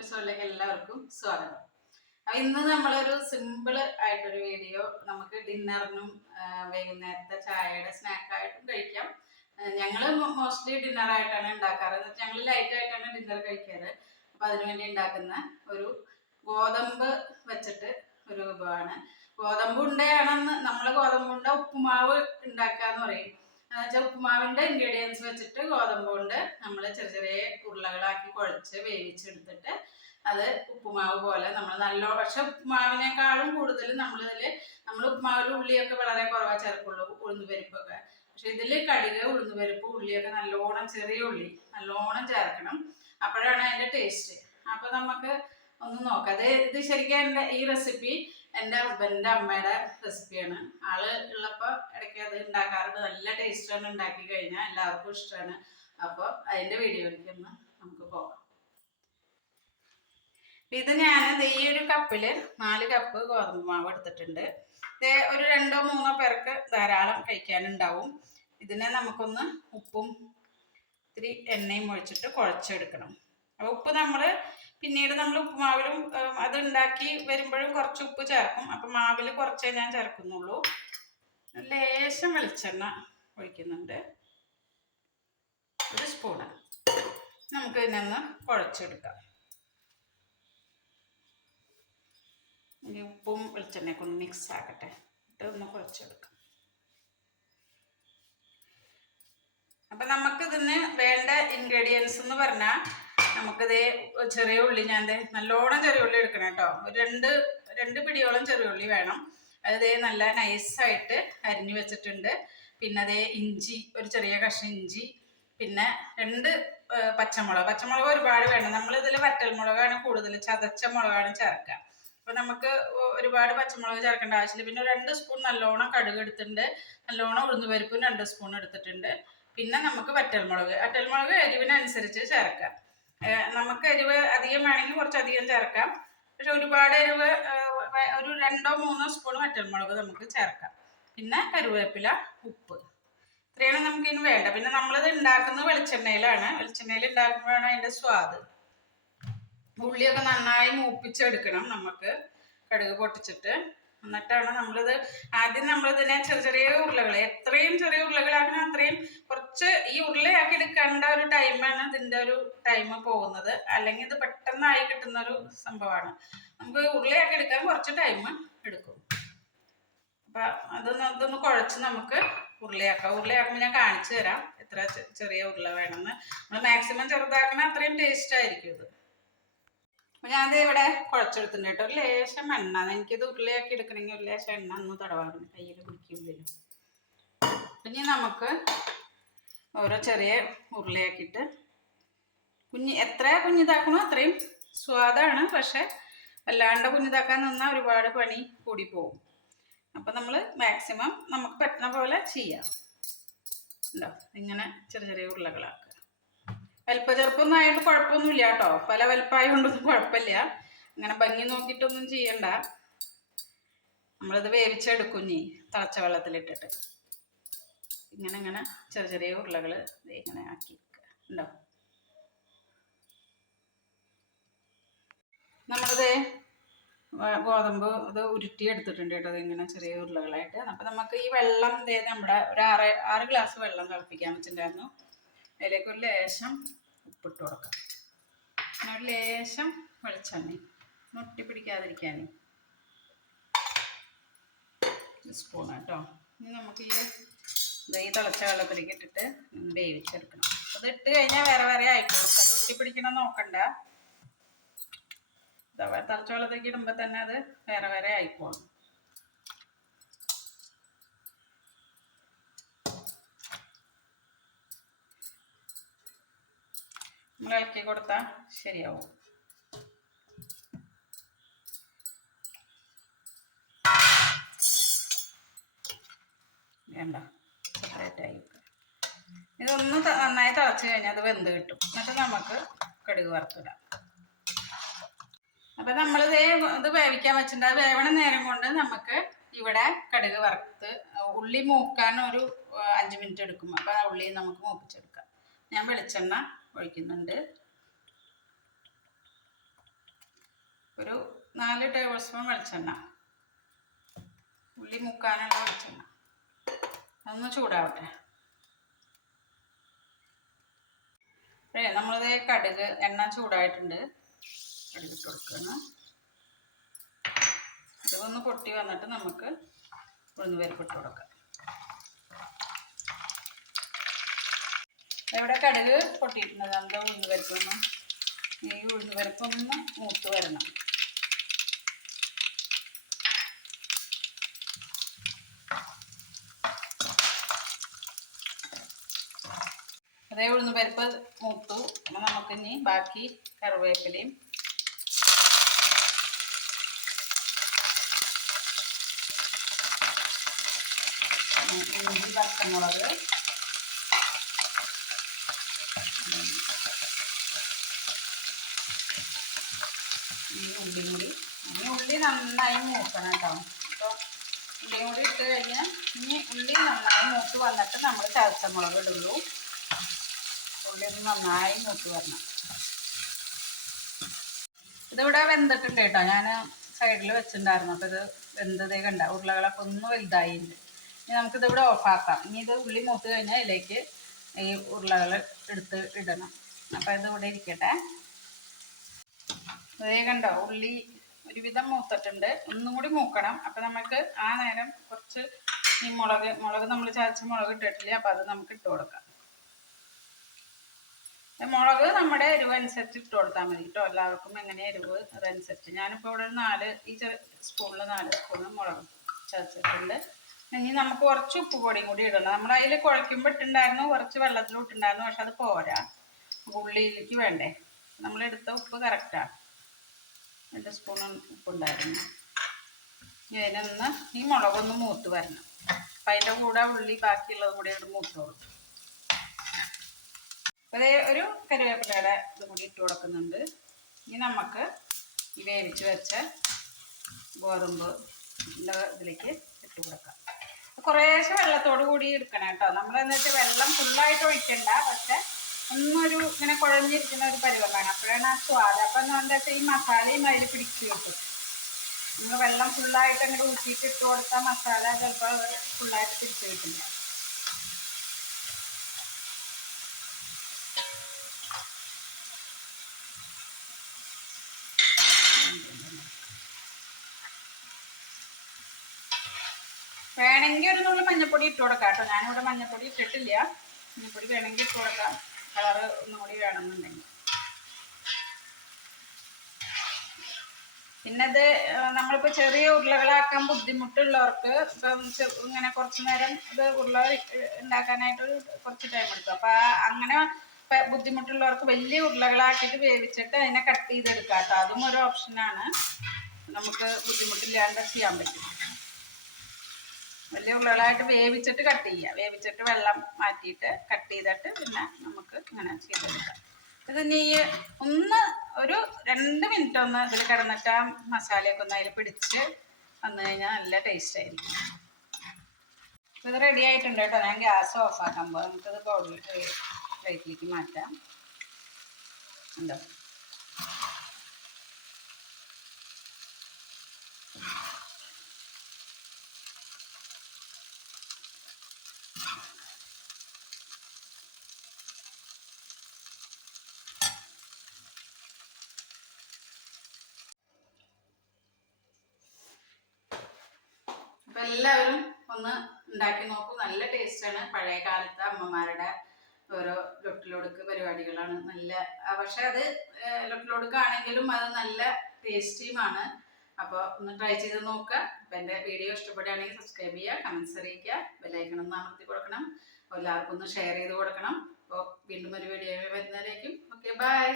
എപ്പിസോഡിലേക്ക് എല്ലാവർക്കും സ്വാഗതം. അപ്പൊ ഇന്ന് നമ്മളൊരു സിമ്പിൾ ആയിട്ടൊരു വീഡിയോ, നമുക്ക് ഡിന്നറിനും വൈകുന്നേരത്തെ ചായയുടെ സ്നാക്കായിട്ടും കഴിക്കാം. ഞങ്ങൾ മോസ്റ്റ്ലി ഡിന്നറായിട്ടാണ് ഉണ്ടാക്കാറ്. ഞങ്ങൾ ലൈറ്റ് ആയിട്ടാണ് ഡിന്നർ കഴിക്കാറ്. അപ്പൊ അതിനുവേണ്ടി ഉണ്ടാക്കുന്ന ഒരു ഗോതമ്പ് വെച്ചിട്ട് ഒരു വിഭവമാണ്. ഗോതമ്പ് ഉണ്ടയാണെന്ന് നമ്മൾ ഗോതമ്പ് ഉണ്ട ഉപ്പുമാവ് ഉണ്ടാക്കാന്ന് പറയും. ഉപ്പുമാവിന്റെ ഇൻഗ്രീഡിയൻസ് വെച്ചിട്ട് ഗോതമ്പ് കൊണ്ട് നമ്മൾ ചെറിയ ചെറിയ ഉരുളകളാക്കി കുഴച്ച് വേവിച്ചെടുത്തിട്ട് അത് ഉപ്പുമാവ് പോലെ നമ്മൾ പക്ഷെ ഉപ്പുമാവിനേക്കാളും കൂടുതൽ നമ്മൾ ഉപ്പുമാവിൽ ഉള്ളിയൊക്കെ വളരെ കുറവാ ചേർക്കുള്ളൂ, ഉഴുന്നുപരിപ്പൊക്കെ. പക്ഷെ ഇതിൽ കടുക്, ഉഴുന്നുപരിപ്പ്, ഉള്ളിയൊക്കെ നല്ലോണം, ചെറിയ ഉള്ളി നല്ലോണം ചേർക്കണം. അപ്പോഴാണ് അതിന്റെ ടേസ്റ്റ്. അപ്പൊ നമുക്ക് ഒന്ന് നോക്കാം. ഇത് ശരിക്കും ഈ റെസിപ്പി എൻ്റെ ഹസ്ബൻഡിൻ്റെ അമ്മയുടെ റെസിപ്പിയാണ്. ആള് ഉള്ളപ്പോൾ ഇടയ്ക്ക് അത് ഉണ്ടാക്കാറുണ്ട്. നല്ല ടേസ്റ്റാണ്, ഉണ്ടാക്കി കഴിഞ്ഞാൽ എല്ലാവർക്കും ഇഷ്ടമാണ്. അപ്പോൾ അതിൻ്റെ വീഡിയോയിലേക്ക് ഒന്ന് നമുക്ക് പോകാം. ഇത് ഞാൻ ഈ ഒരു കപ്പിൽ 4 കപ്പ് ഗോതമ്പ് മാവ് എടുത്തിട്ടുണ്ട്. ഇത് ഒരു 2-3 പേർക്ക് ധാരാളം കഴിക്കാനുണ്ടാവും. ഇതിനെ നമുക്കൊന്ന് ഉപ്പും ഇത്തിരി എണ്ണയും ഒഴിച്ചിട്ട് കുഴച്ചെടുക്കണം. അപ്പോൾ ഉപ്പ് പിന്നീട് നമ്മൾ ഉപ്പുമാവിലും അത് ഉണ്ടാക്കി വരുമ്പോഴും കുറച്ച് ഉപ്പ് ചേർക്കും. അപ്പം മാവിൽ കുറച്ചേ ഞാൻ ചേർക്കുന്നുള്ളൂ. ലേശം വെളിച്ചെണ്ണ ഒഴിക്കുന്നുണ്ട്, 1 സ്പൂണ്. നമുക്ക് ഇതിനൊന്ന് കുഴച്ചെടുക്കാം. ഇനി ഉപ്പും വെളിച്ചെണ്ണയൊക്കെ ഒന്ന് മിക്സ് ആക്കട്ടെ, ഇതൊന്ന് കുഴച്ചെടുക്കാം. അപ്പം നമുക്കിതിന് വേണ്ട ഇൻഗ്രീഡിയൻസ് എന്ന് പറഞ്ഞാൽ, നമുക്കിത് ചെറിയ ഉള്ളി, ഞാൻ നല്ലോണം ചെറിയ ഉള്ളി എടുക്കണം കേട്ടോ. രണ്ട് പിടിയോളം ചെറിയ ഉള്ളി വേണം. അത് നല്ല നൈസായിട്ട് അരിഞ്ഞു വെച്ചിട്ടുണ്ട്. പിന്നെ അതേ ഇഞ്ചി, ഒരു ചെറിയ കഷ്ണം ഇഞ്ചി, പിന്നെ 2 പച്ചമുളക് ഒരുപാട് വേണം. നമ്മളിതിൽ വറ്റൽമുളകാണ് കൂടുതൽ, ചതച്ച മുളകാണ് ചേർക്കുക. അപ്പോൾ നമുക്ക് ഒരുപാട് പച്ചമുളക് ചേർക്കേണ്ട ആവശ്യമില്ല. പിന്നെ 2 സ്പൂൺ നല്ലോണം കടുക് എടുത്തിട്ടുണ്ട്, നല്ലോണം ഉഴുന്നുപരിപ്പും 2 സ്പൂൺ എടുത്തിട്ടുണ്ട്. പിന്നെ നമുക്ക് വറ്റൽമുളക് എരിവിനനുസരിച്ച് ചേർക്കാം. നമുക്ക് എരിവ് അധികം വേണമെങ്കിൽ കുറച്ചധികം ചേർക്കാം. പക്ഷെ ഒരുപാട് എരിവ്, ഒരു 2-3 സ്പൂൺ വറ്റൽമുളക് നമുക്ക് ചേർക്കാം. പിന്നെ കറിവേപ്പില, ഉപ്പ്, ഇത്രയാണ് നമുക്കിന് വേണ്ട. പിന്നെ നമ്മളിത് ഉണ്ടാക്കുന്നത് വെളിച്ചെണ്ണയിൽ ഉണ്ടാക്കുമ്പോഴാണ് അതിൻ്റെ സ്വാദ്. ഉള്ളിയൊക്കെ നന്നായി മൂപ്പിച്ചെടുക്കണം നമുക്ക്, കടുക് പൊട്ടിച്ചിട്ട്. എന്നിട്ടാണ് ആദ്യം നമ്മളിതിനെ ചെറിയ ഉരുളകൾ, എത്രയും ചെറിയ ഉരുളകളാക്കണം അത്രയും. കുറച്ച് ഈ ഉരുളയാക്കി എടുക്കേണ്ട ഒരു ടൈമാണ് ഇതിൻ്റെ ഒരു ടൈം പോകുന്നത്. അല്ലെങ്കിൽ ഇത് പെട്ടെന്നായി കിട്ടുന്നൊരു സംഭവമാണ്. നമുക്ക് ഉരുളയാക്കി എടുക്കാൻ കുറച്ച് ടൈം എടുക്കും. അപ്പം അതൊന്ന് കുഴച്ച് നമുക്ക് ഉരുളയാക്കുമ്പോൾ ഞാൻ കാണിച്ചു തരാം എത്ര ചെറിയ ഉരുള വേണമെന്ന്. നമ്മൾ മാക്സിമം ചെറുതാക്കണം, അത്രയും ടേസ്റ്റ് ആയിരിക്കും ഇത്. അപ്പം ഞാനത് ഇവിടെ കുഴച്ചെടുത്തിട്ടുണ്ട് കേട്ടോ. ഒരു ലേശം എണ്ണ, എനിക്കിത് ഉരുളയാക്കി എടുക്കണമെങ്കിൽ ഒരു ലേശം എണ്ണ ഒന്ന് തടവാറുണ്ട്, കയ്യിൽ പിടിക്കുമ്പോഴും. ഇനി നമുക്ക് ഓരോ ചെറിയ ഉരുളയാക്കിയിട്ട് എത്ര കുഞ്ഞിതാക്കണോ അത്രയും സ്വാദാണ്. പക്ഷെ വല്ലാണ്ട് കുഞ്ഞിതാക്കാൻ നിന്നാൽ ഒരുപാട് പണി കൂടി പോകും. അപ്പം നമ്മൾ മാക്സിമം നമുക്ക് പറ്റുന്ന പോലെ ചെയ്യാം. ഉണ്ടോ, ഇങ്ങനെ ചെറിയ ഉരുളകളാക്കുക. വലിപ്പ ചെറുപ്പൊന്നും ആയതുകൊണ്ട് കുഴപ്പമൊന്നുമില്ല കേട്ടോ. പല വലിപ്പമായതുകൊണ്ടൊന്നും കുഴപ്പമില്ല. അങ്ങനെ ഭംഗി നോക്കിയിട്ടൊന്നും ചെയ്യണ്ട. നമ്മളിത് വേവിച്ചെടുക്കും ഇനി തിളച്ച വെള്ളത്തിലിട്ടിട്ട്. ഇങ്ങനെ ചെറിയ ഉരുളകൾ ഇങ്ങനെ ആക്കി വെക്കുക. ഉണ്ടോ, നമ്മളിത് ഗോതമ്പ് ഇത് ഉരുട്ടി എടുത്തിട്ടുണ്ട് കേട്ടോ. അതിങ്ങനെ ചെറിയ ഉരുളകളായിട്ട്. അപ്പം നമുക്ക് ഈ വെള്ളം നമ്മുടെ ഒരു 6 ഗ്ലാസ് വെള്ളം തിളപ്പിക്കാൻ വെച്ചിട്ടുണ്ടായിരുന്നു. അതിലേക്ക് ഒരു ലേശം ഉപ്പിട്ട് കൊടുക്കാം. പിന്നെ ഒരു ലേശം വെളിച്ചെണ്ണ ഒട്ടി പിടിക്കാതിരിക്കാൻ 1 സ്പൂൺ കേട്ടോ. ഇനി നമുക്ക് ഈ തിളച്ച വെള്ളത്തിലേക്ക് ഇട്ടിട്ട് വേവിച്ചെടുക്കണം. അത് ഇട്ട് കഴിഞ്ഞാൽ വേറെ ആയിക്കോളും. അത് ഒട്ടി പിടിക്കണം നോക്കണ്ട. തിളച്ച വെള്ളത്തിലേക്ക് ഇടുമ്പോൾ തന്നെ അത് വേറെ ആയിക്കോളും. നമ്മൾ ഇളക്കി കൊടുത്താൽ ശരിയാവും. വേണ്ട, സെപ്പറേറ്റായി. ഇതൊന്ന് നന്നായി തിളച്ച് കഴിഞ്ഞാൽ അത് വെന്ത് കിട്ടും. എന്നിട്ട് നമുക്ക് കടുക് വറുത്തിടാം. അപ്പം ഇത് വേവിക്കാൻ വെച്ചിട്ടുണ്ട്. അത് വേവണ നേരം കൊണ്ട് നമുക്ക് ഇവിടെ കടുക് വറുത്ത് ഉള്ളി മൂക്കാൻ ഒരു 5 മിനിറ്റ് എടുക്കും. അപ്പം ആ ഉള്ളി നമുക്ക് മൂപ്പിച്ചെടുക്കാം. ഞാൻ വെളിച്ചെണ്ണ ഒഴിക്കുന്നുണ്ട്. സ്പൂൺ വെളിച്ചെണ്ണ, ഉള്ളി മുക്കാനുള്ള വെളിച്ചെണ്ണ. അതൊന്ന് ചൂടാവട്ടെ. നമ്മളിത് കടുക്, എണ്ണ ചൂടായിട്ടുണ്ട്, കടുക് ഇട്ട് കൊടുക്കണം. ഇതൊന്ന് പൊട്ടി വന്നിട്ട് നമുക്ക് ഉഴുന്നുപരിപ്പ് ഇട്ട് കൊടുക്കാം. ഇവിടെ കടുക് പൊട്ടിയിട്ടുണ്ട്. നമ്മുടെ ഉഴുന്നുപരിപ്പൊന്ന്, ഈ ഉഴുന്നുപരിപ്പൊന്ന് മൂത്ത് വരണം. അതേ ഉഴുന്നുപരിപ്പ് മൂത്തു. അപ്പോൾ നമുക്കിനി ബാക്കി കറിവേപ്പിലയും ഇഞ്ചി, പച്ചമുളക്, ഈ ഉള്ളിയും കൂടി, ഇനി ഉള്ളി നന്നായി മൂക്കണം കേട്ടോ. അപ്പോൾ ഉള്ളിയും കൂടി ഇട്ട് കഴിഞ്ഞാൽ ഇനി ഉള്ളി നന്നായി മൂത്ത് വന്നിട്ട് നമ്മൾ ചതച്ചമുളക് ഇടുള്ളൂ. ഉള്ളി ഒന്ന് നന്നായി മൂത്ത് വരണം. ഇതിവിടെ വെന്തിട്ടുണ്ട് കേട്ടോ. ഞാൻ സൈഡിൽ വെച്ചിട്ടുണ്ടായിരുന്നു. അപ്പോൾ ഇത് വെന്തതേ കണ്ട, ഉരുളകളൊക്കെ ഒന്ന് വലുതായിട്ടുണ്ട്. ഇനി നമുക്കിതിവിടെ ഓഫാക്കാം. ഇനി ഇത് ഉള്ളി മൂത്ത് കഴിഞ്ഞാൽ ഇതിലേക്ക് ഈ ഉരുളകൾ എടുത്ത് ഇടണം. അപ്പോൾ ഇതിവിടെ ഇരിക്കട്ടെ. ഇതേ കണ്ടോ, ഉള്ളി ഒരുവിധം മൂത്തിട്ടുണ്ട്. ഒന്നും കൂടി മൂക്കണം. അപ്പോൾ നമുക്ക് ആ നേരം കുറച്ച് ഈ മുളക് നമ്മൾ ചതച്ച മുളക് ഇട്ടിട്ടില്ല. അപ്പോൾ അത് നമുക്ക് ഇട്ട് കൊടുക്കാം. മുളക് നമ്മുടെ എരിവ് അനുസരിച്ച് ഇട്ട് കൊടുത്താൽ മതി കേട്ടോ. എല്ലാവർക്കും എങ്ങനെ എരിവ് അതനുസരിച്ച്. ഞാനിപ്പോൾ ഇവിടെ 4 ഈ സ്പൂണിൽ 4 സ്പൂണ് മുളക് ചതച്ചിട്ടുണ്ട്. ഇനി നമുക്ക് കുറച്ച് ഉപ്പ് പൊടിയും കൂടി ഇടണം. നമ്മൾ അതിൽ കുഴയ്ക്കുമ്പോൾ ഇട്ടുണ്ടായിരുന്നു, കുറച്ച് വെള്ളത്തിലും ഇട്ടുണ്ടായിരുന്നു. പക്ഷെ അത് പോരാ, ഉള്ളിയിലേക്ക് വേണ്ടേ. നമ്മളെടുത്ത ഉപ്പ് കറക്റ്റാണ്. 2 സ്പൂൺ ഉപ്പുണ്ടായിരുന്നു. അതിനൊന്ന് ഈ മുളകൊന്ന് മൂത്ത് വരണം. അപ്പം അതിൻ്റെ കൂടെ ഉള്ളി ബാക്കിയുള്ളത് കൂടി ഇവിടെ മൂത്തോളൂ. അതേ ഒരു കറിവേപ്പിലയുടെ ഇത് കൂടി ഇട്ട് കൊടുക്കുന്നുണ്ട്. ഇനി നമുക്ക് ഈ വേവിച്ച് വെച്ച ഗോതമ്പ് ഇതിലേക്ക് ഇട്ട് കൊടുക്കാം. കുറേശ്ശെ വെള്ളത്തോട് കൂടി എടുക്കണം കേട്ടോ. നമ്മളെന്ന് വെച്ചാൽ വെള്ളം ഫുള്ളായിട്ട് ഒഴിക്കണ്ട, പക്ഷെ ഒന്നൊരു ഇങ്ങനെ കുഴഞ്ഞിരിക്കുന്ന ഒരു പരുവം വേണം. അപ്പോഴാണ് ആ സ്വാദ്. അപ്പം എന്താ വെച്ചാൽ ഈ മസാലയും അതിൽ പിടിച്ച് കിട്ടും. നമ്മൾ വെള്ളം ഫുള്ളായിട്ട് അങ്ങോട്ട് ഊറ്റിയിട്ട് ഇട്ട് കൊടുത്താൽ മസാല ചിലപ്പോൾ ഫുള്ളായിട്ട് പിടിച്ച് കിട്ടില്ല. വേണമെങ്കിൽ ഒരു നുള്ളി മഞ്ഞപ്പൊടി ഇട്ട് കൊടുക്കാം കേട്ടോ. ഞാനിവിടെ മഞ്ഞപ്പൊടി ഇട്ടിട്ടില്ല. മഞ്ഞപ്പൊടി വേണമെങ്കിൽ ഇട്ട് കൊടുക്കാം, കളറ് ഒന്നുകൂടി വേണമെന്നുണ്ടെങ്കിൽ. പിന്നെ ഇത് നമ്മളിപ്പോൾ ചെറിയ ഉരുളകളാക്കാൻ ബുദ്ധിമുട്ടുള്ളവർക്ക് ഇപ്പം ഇങ്ങനെ കുറച്ച് നേരം ഇത് ഉരുള ഉണ്ടാക്കാനായിട്ട് കുറച്ച് ടൈം എടുക്കും. അപ്പം അങ്ങനെ ബുദ്ധിമുട്ടുള്ളവർക്ക് വലിയ ഉരുളകളാക്കിയിട്ട് വേവിച്ചിട്ട് അതിനെ കട്ട് ചെയ്തെടുക്കാം കേട്ടോ. അതും ഒരു ഓപ്ഷനാണ്. നമുക്ക് ബുദ്ധിമുട്ടില്ലാണ്ട് ചെയ്യാൻ പറ്റും. വലിയ ഉരുളകളായിട്ട് വേവിച്ചിട്ട് കട്ട് ചെയ്യുക. വേവിച്ചിട്ട് വെള്ളം മാറ്റിയിട്ട് കട്ട് ചെയ്തിട്ട് പിന്നെ നമുക്ക് ഇങ്ങനെ ചെയ്തെടുക്കാം. ഇത് നീ ഒരു 2 മിനിറ്റ് ഒന്ന് ഇതിൽ കിടന്നിട്ട് ആ മസാലയൊക്കെ ഒന്ന് അതിൽ പിടിച്ച് വന്നു കഴിഞ്ഞാൽ നല്ല ടേസ്റ്റ് ആയിരിക്കും. ഇത് റെഡി ആയിട്ടുണ്ട് കേട്ടോ. ഞാൻ ഗ്യാസ് ഓഫാക്കാൻ പോകും. നമുക്കിത് ബൗളിൽ പ്ലേറ്റിലേക്ക് മാറ്റാം. ഉണ്ടോ, അപ്പം എല്ലാവരും ഒന്ന് ഉണ്ടാക്കി നോക്കൂ. നല്ല ടേസ്റ്റാണ്. പഴയ കാലത്തെ അമ്മമാരുടെ ഓരോ ലൊട്ടിലൊടുക്ക് പരിപാടികളാണ്. നല്ല, പക്ഷെ അത് ലൊട്ടിലൊടുക്കാണെങ്കിലും അത് നല്ല ടേസ്റ്റിയുമാണ്. അപ്പോൾ ഒന്ന് ട്രൈ ചെയ്ത് നോക്കുക. അപ്പം എൻ്റെ വീഡിയോ ഇഷ്ടപ്പെടുകയാണെങ്കിൽ സബ്സ്ക്രൈബ് ചെയ്യുക, കമൻസ് അറിയിക്കുക, ബെല്ലൈക്കൺ ഒന്ന് അമർത്തി കൊടുക്കണം. എല്ലാവർക്കും ഒന്ന് ഷെയർ ചെയ്ത് കൊടുക്കണം. അപ്പോൾ വീണ്ടും ഒരു വീഡിയോ വരുന്നവരേക്കും ഓക്കെ, ബൈ.